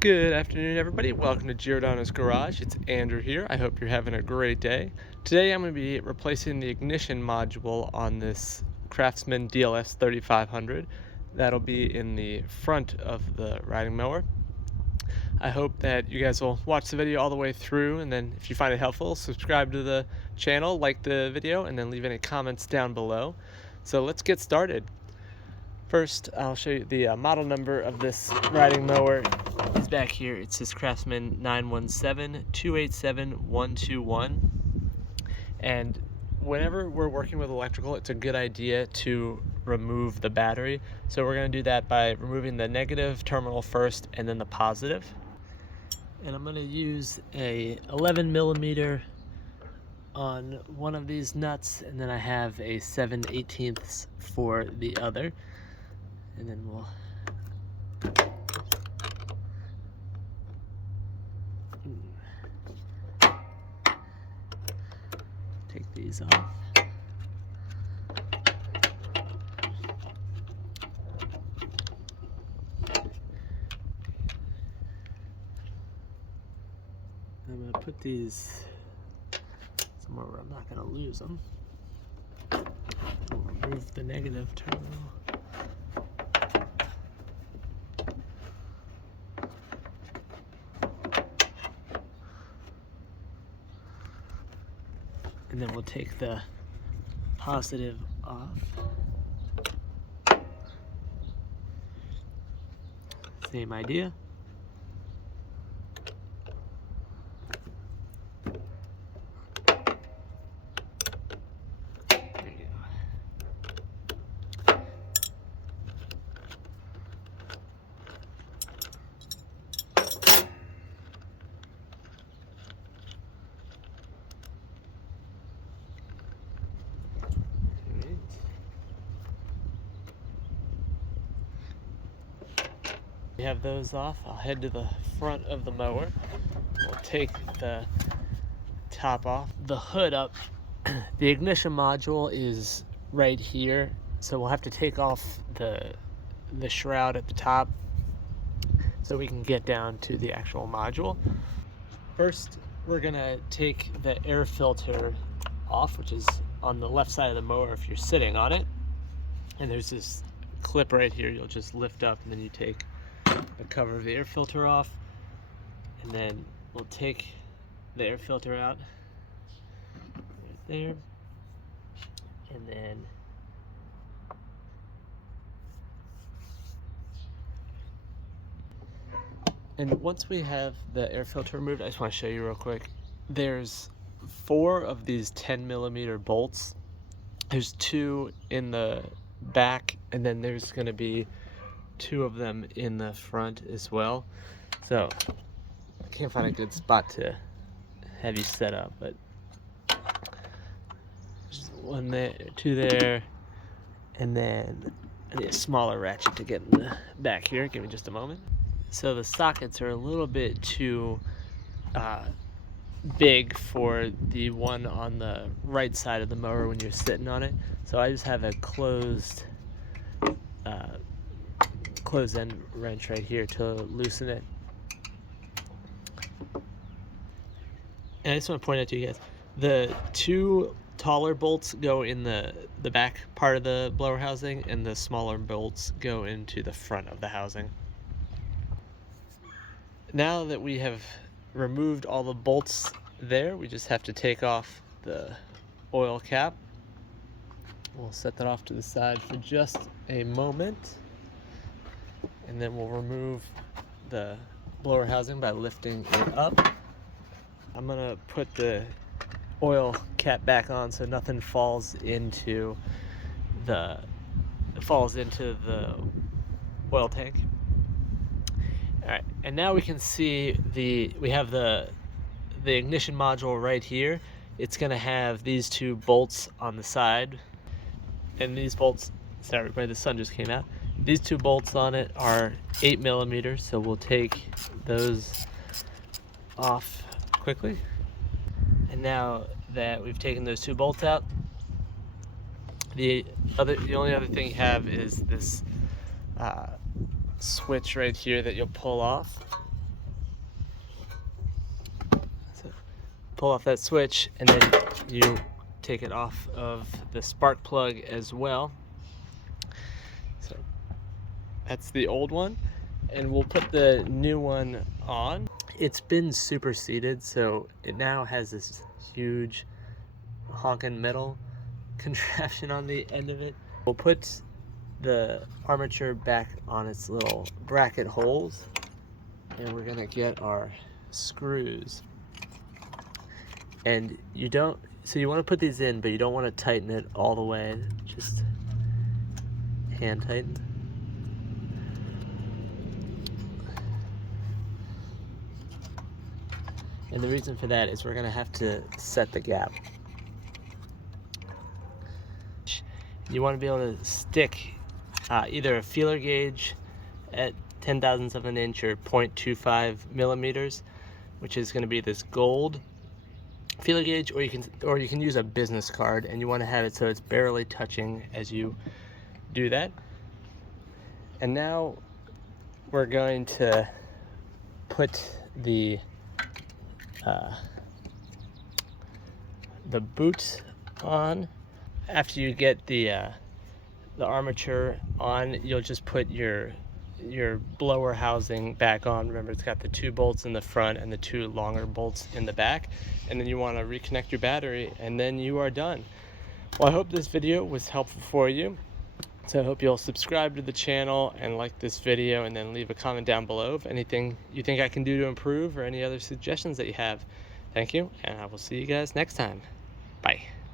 Good afternoon, everybody. Welcome to Giordano's Garage. It's Andrew here. I hope you're having a great day. Today I'm going to be replacing the ignition module on this Craftsman DLS3500. That'll be in the front of the riding mower. I hope that you guys will watch the video all the way through, and then if you find it helpful, subscribe to the channel, like the video, and then leave any comments down below. So let's get started. First, I'll show you the model number of this riding mower. It's back here. It says Craftsman 917-287-121. And whenever we're working with electrical, it's a good idea to remove the battery. So we're going to do that by removing the negative terminal first and then the positive. And I'm going to use a 11 millimeter on one of these nuts, and then I have a 7/18 for the other. And then we'll take these off. I'm going to put these somewhere where I'm not going to lose them. We'll remove the negative terminal. And then we'll take the positive off. Same idea. There you go. We have those off. I'll head to the front of the mower. We'll take the top off, the hood up. The ignition module is right here, so we'll have to take off the shroud at the top so we can get down to the actual module. First, we're gonna take the air filter off, which is on the left side of the mower if you're sitting on it. And there's this clip right here. You'll just lift up and then you take the cover of the air filter off, and then we'll take the air filter out right there, and then once we have the air filter removed, I just want to show you real quick. There's 4 of these 10 millimeter bolts. There's 2 in the back, and then there's going to be 2 of them in the front as well. So I can't find a good spot to have you set up, but there's 1 there, 2 there, and then I need a smaller ratchet to get in the back here. Give me just a moment. So the sockets are a little bit too big for the one on the right side of the mower when you're sitting on it. So I just have a closed end wrench right here to loosen it. And I just want to point out to you guys, the 2 taller bolts go in the back part of the blower housing, and the smaller bolts go into the front of the housing. Now that we have removed all the bolts there, we just have to take off the oil cap. We'll set that off to the side for just a moment. And then we'll remove the blower housing by lifting it up. I'm gonna put the oil cap back on so nothing falls into the oil tank. All right, and now we can see we have the ignition module right here. It's gonna have these 2 bolts on the side, and these bolts, sorry everybody, the sun just came out. These 2 bolts on it are 8 millimeters, so we'll take those off quickly. And now that we've taken those 2 bolts out, the only other thing you have is this switch right here that you'll pull off. pull off that switch, and then you take it off of the spark plug as well. So that's the old one, and we'll put the new one on. It's been superseded, so it now has this huge honking metal contraption on the end of it. We'll put the armature back on its little bracket holes, and we're gonna get our screws. And you want to put these in, but you don't want to tighten it all the way, just hand tighten. And the reason for that is we're gonna have to set the gap. You want to be able to stick either a feeler gauge at 0.010 of an inch or 0.25 millimeters, which is going to be this gold feeler gauge, or you can use a business card, and you want to have it so it's barely touching as you do that. And now we're going to put the boot on. After you get the armature on, you'll just put your blower housing back on. Remember, it's got the 2 bolts in the front and the 2 longer bolts in the back, and then you want to reconnect your battery, and then you are done. Well, I hope this video was helpful for you. So I hope you'll subscribe to the channel and like this video, and then leave a comment down below of anything you think I can do to improve or any other suggestions that you have. Thank you, and I will see you guys next time. Bye.